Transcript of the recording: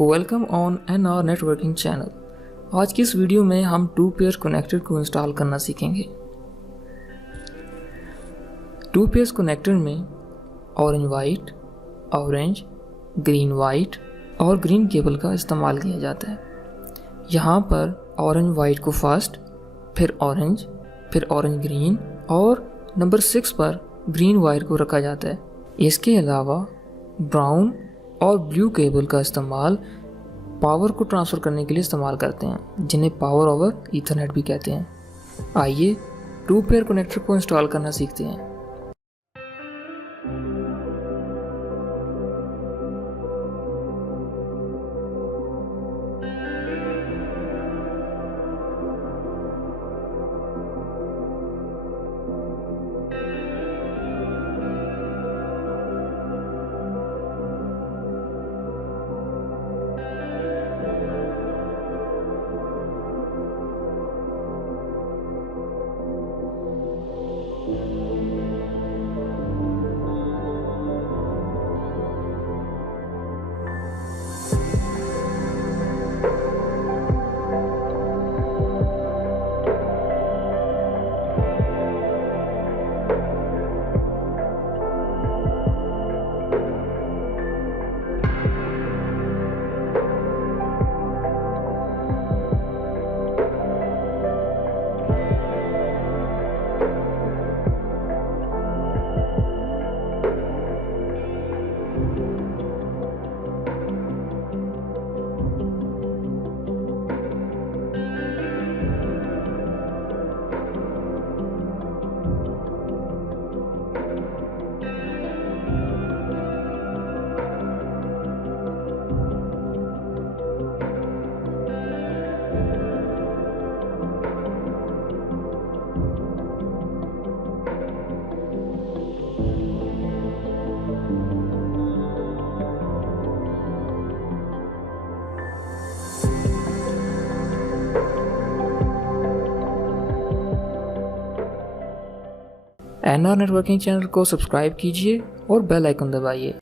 Welcome on NR networking channel. आज की इस वीडियो में हम 2 पेयर कनेक्टर को इंस्टॉल करना सीखेंगे। 2 पेयर्स कनेक्टर में orange white, orange green white और ग्रीन केबल का इस्तेमाल किया जाता है। यहाँ पर ऑरेंज वाइट को फर्स्ट, फिर ऑरेंज ग्रीन और नंबर 6 पर ग्रीन वाइट को रखा जाता है। इसके अलावा ब्राउन और ब्लू केबल का इस्तेमाल पावर को ट्रांसफ़र करने के लिए इस्तेमाल करते हैं, जिन्हें पावर ओवर ईथरनेट भी कहते हैं। आइए 2 पेयर कनेक्टर को इंस्टॉल करना सीखते हैं। NR नेटवर्किंग चैनल को सब्सक्राइब कीजिए और बेल आइकन दबाइए।